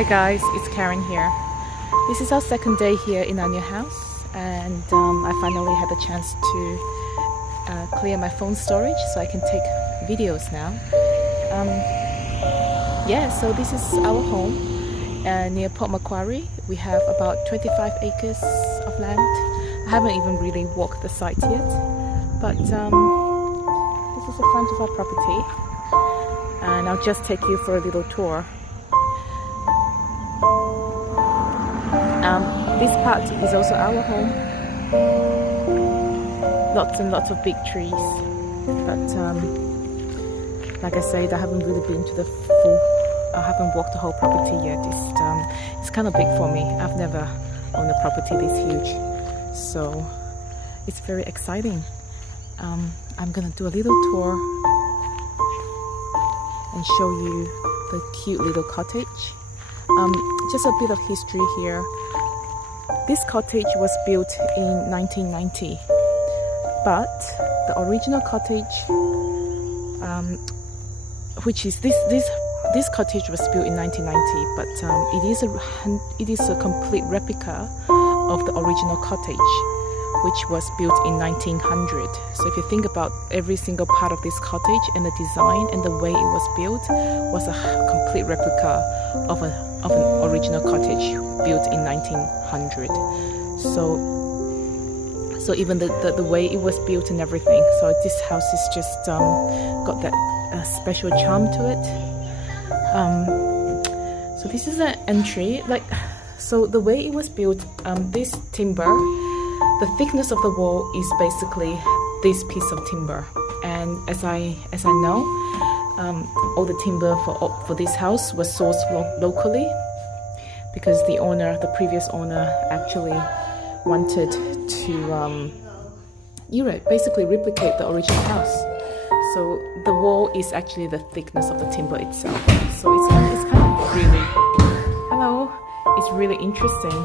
Hey guys, it's Karen here. This is our second day here in our new house, and I finally had the chance to clear my phone storage so I can take videos now. So this is our home near Port Macquarie. We have about 25 acres of land. I haven't even really walked the site yet, but this is the front of our property, and I'll just take you for a little tour. This part is also our home. Lots and lots of big trees, but like I said, I haven't really been to the full. I haven't walked the whole property yet. It's kind of big for me. I've never owned a property this huge, so it's very exciting. I'm gonna do a little tour and show you the cute little cottage. Just a bit of history here. This cottage was built in 1990, but the original cottage, which is this cottage was built in 1990, but it is a complete replica of the original cottage, which was built in 1900. So if you think about every single part of this cottage and the design and the way it was built was a complete replica of an original cottage built in 1900. So even the way it was built and everything. So this house is just got that special charm to it. So this is an entry. So the way it was built, this timber, the thickness of the wall is basically this piece of timber. And as I know, all the timber for this house was sourced locally, because the previous owner actually wanted to basically replicate the original house. So the wall is actually the thickness of the timber itself. So it's kind of really, it's really interesting.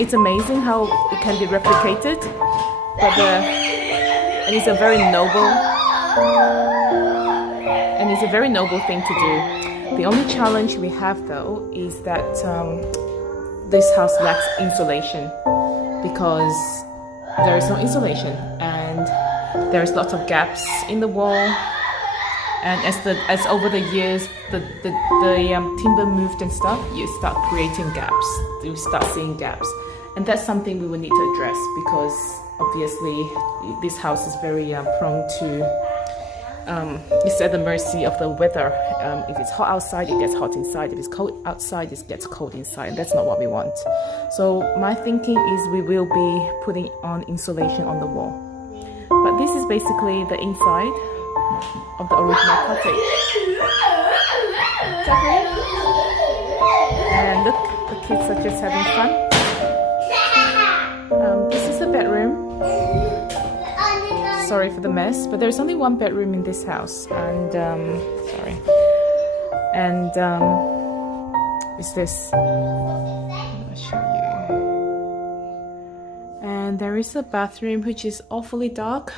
It's amazing how it can be replicated, and it's a very noble thing to do. The only challenge we have though is that this house lacks insulation, because there is no insulation, and there's lots of gaps in the wall. And as over the years the timber moved and stuff, you start creating gaps. You start seeing gaps, and that's something we will need to address, because obviously this house is very prone to. It's at the mercy of the weather. If it's hot outside, it gets hot inside. If it's cold outside, it gets cold inside. That's not what we want. So my thinking is we will be putting on insulation on the wall. But this is basically the inside of the original cottage. And look, the kids are just having fun. This is a bedroom. Sorry for the mess, but there's only one bedroom in this house, and is this? I'll show you. And there is a bathroom which is awfully dark.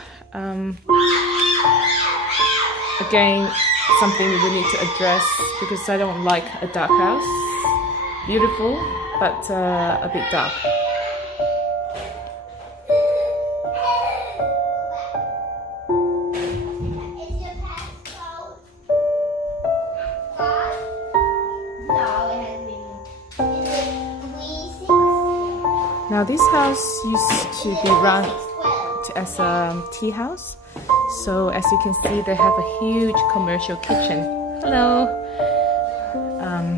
Again, something we need to address, because I don't like a dark house. Beautiful, but a bit dark. Now this house used to be run as a tea house. So as you can see, they have a huge commercial kitchen. Hello.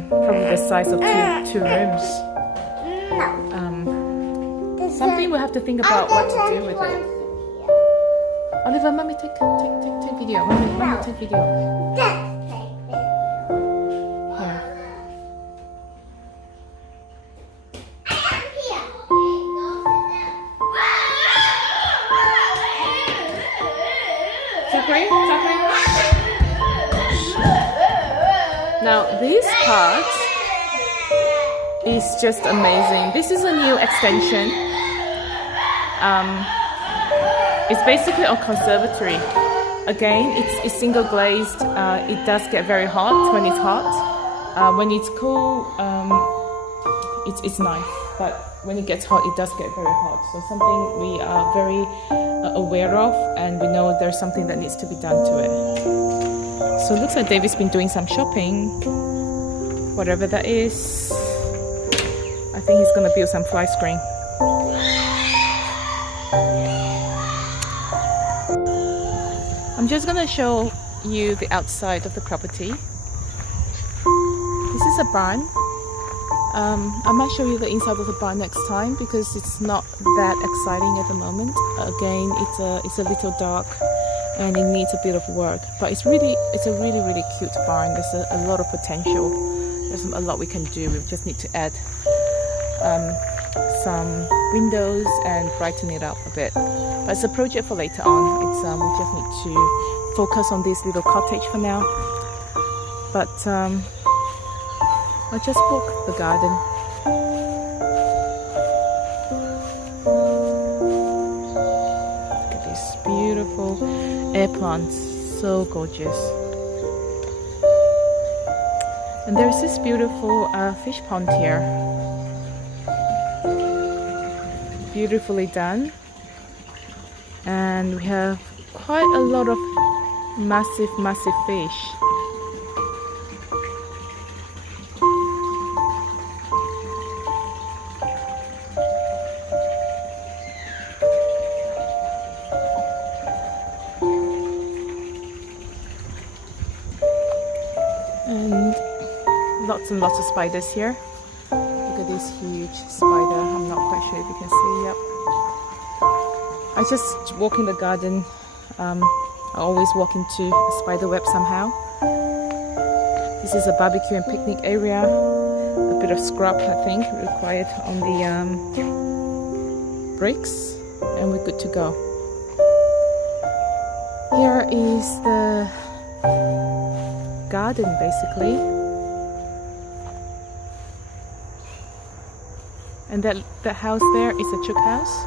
Probably the size of two rooms. Something we'll have to think about what to do with it. Oliver, mommy take video. Mommy take video. Here. Now this part is just amazing. This is a new extension. It's basically a conservatory. Again, it's single glazed. It does get very hot when it's hot. When it's cool, it's nice, but when it gets hot, it does get very hot. So something we are very aware of, and we know there's something that needs to be done to it. So it looks like David's been doing some shopping, whatever that is. I think he's gonna build some fly screen. I'm just gonna show you the outside of the property. This is a barn. I might show you the inside of the barn next time because it's not that exciting at the moment. Again, it's a little dark and it needs a bit of work, but it's a really cute barn. There's a lot of potential. There's a lot we can do. We just need to add some windows and brighten it up a bit. But it's a project for later on. It's we just need to focus on this little cottage for now. But I'll just walk the garden. Look at these beautiful air plants, so gorgeous. And there's this beautiful fish pond here. Beautifully done. And we have quite a lot of massive fish. And lots of spiders here. Look at this huge spider. I'm not quite sure if you can see. Yep. I just walk in the garden. I always walk into a spider web somehow. This is a barbecue and picnic area. A bit of scrub, I think, required on the bricks, and we're good to go. Here is the garden, basically. And that house there is a chook house.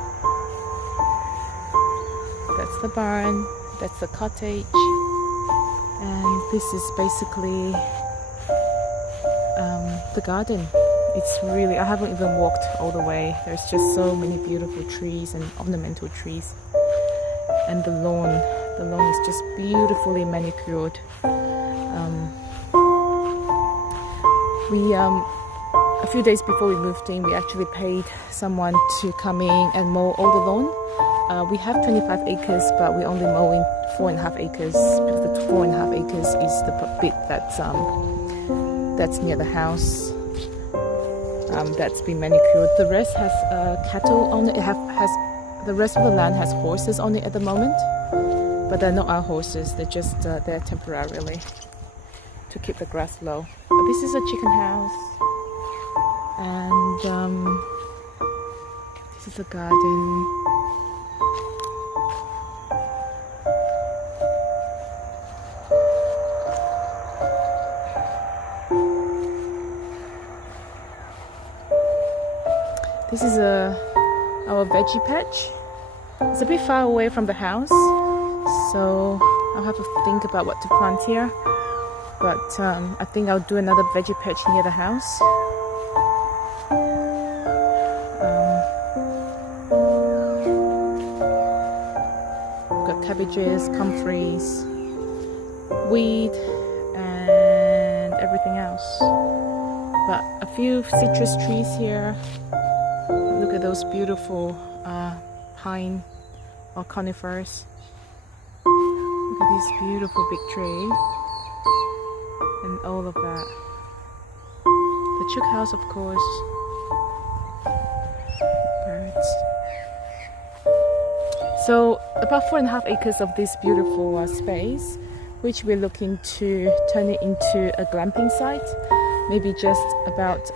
That's the barn, that's the cottage, and this is basically the garden. It's really, I haven't even walked all the way. There's just so many beautiful trees and ornamental trees. And the lawn is just beautifully manicured. A few days before we moved in, we actually paid someone to come in and mow all the lawn. We have 25 acres, but we only mow in 4.5 acres because the 4.5 acres is the bit that's near the house. That's been manicured. The rest has cattle on it. The rest of the land has horses on it at the moment, but they're not our horses. They're just there temporarily to keep the grass low. But this is a chicken house. And this is a garden. This is our veggie patch. It's a bit far away from the house, so I'll have to think about what to plant here. But I think I'll do another veggie patch near the house. Cabbages, comfreys, weed, and everything else. But a few citrus trees here. Look at those beautiful pine or conifers. Look at this beautiful big tree and all of that. The chook house, of course. Birds. So about 4.5 acres of this beautiful space, which we're looking to turn it into a glamping site. Maybe just about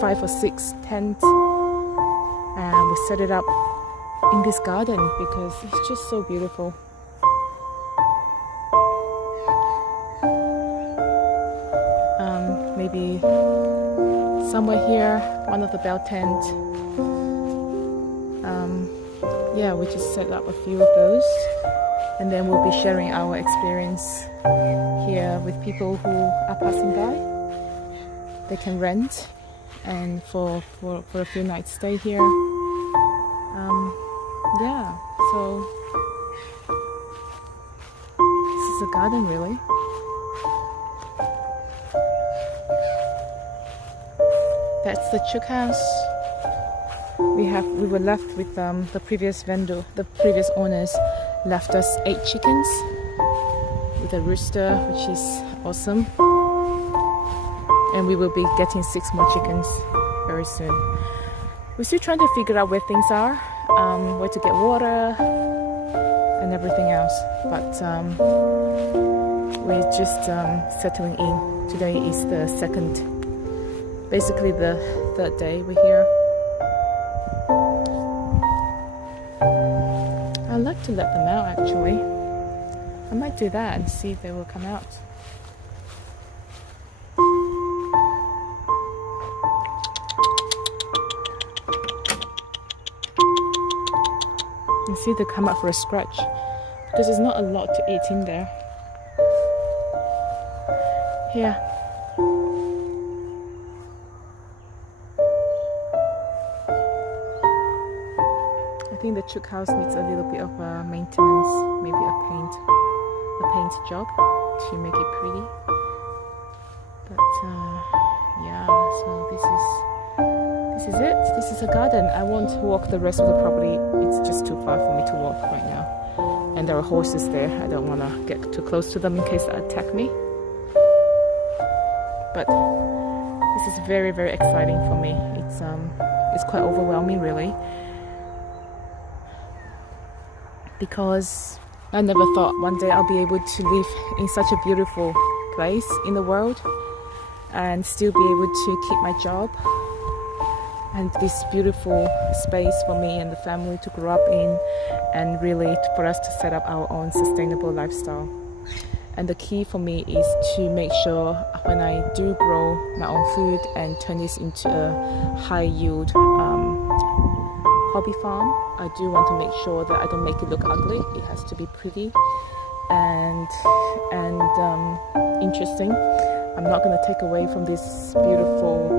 5 or 6 tents, and we set it up in this garden because it's just so beautiful. Maybe somewhere here, one of the bell tents. Yeah, we just set up a few of those, and then we'll be sharing our experience here with people who are passing by. they can rent and for a few nights stay here. Yeah, so this is a garden really. That's the chook house. We were left with the previous owners left us 8 chickens with a rooster, which is awesome. And we will be getting 6 more chickens very soon. We're still trying to figure out where things are, where to get water and everything else. But we're just settling in. Today is the basically the 3rd day we're here. I'd like to let them out actually. I might do that and see if they will come out. You see they come out for a scratch because there's not a lot to eat in there. Here. I think the chook house needs a little bit of maintenance, maybe a paint job to make it pretty. But yeah, so this is it. This is a garden. I won't walk the rest of the property. It's just too far for me to walk right now. And there are horses there. I don't want to get too close to them in case they attack me. But this is very, very exciting for me. It's quite overwhelming really, because I never thought one day I'll be able to live in such a beautiful place in the world and still be able to keep my job and this beautiful space for me and the family to grow up in, and really for us to set up our own sustainable lifestyle. And the key for me is to make sure when I do grow my own food and turn this into a high yield hobby farm, I do want to make sure that I don't make it look ugly. It has to be pretty and interesting. I'm not going to take away from this beautiful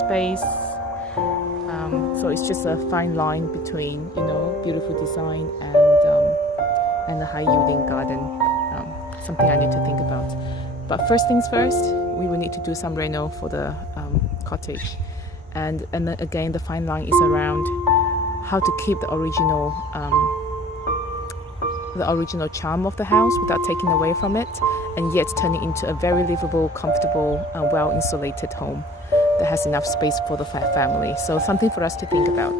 space. So it's just a fine line between, beautiful design and a high yielding garden. Something I need to think about. But first things first, we will need to do some reno for the cottage. And then again, the fine line is around how to keep the original charm of the house without taking away from it, and yet turn it into a very livable, comfortable, well-insulated home that has enough space for the family. So something for us to think about.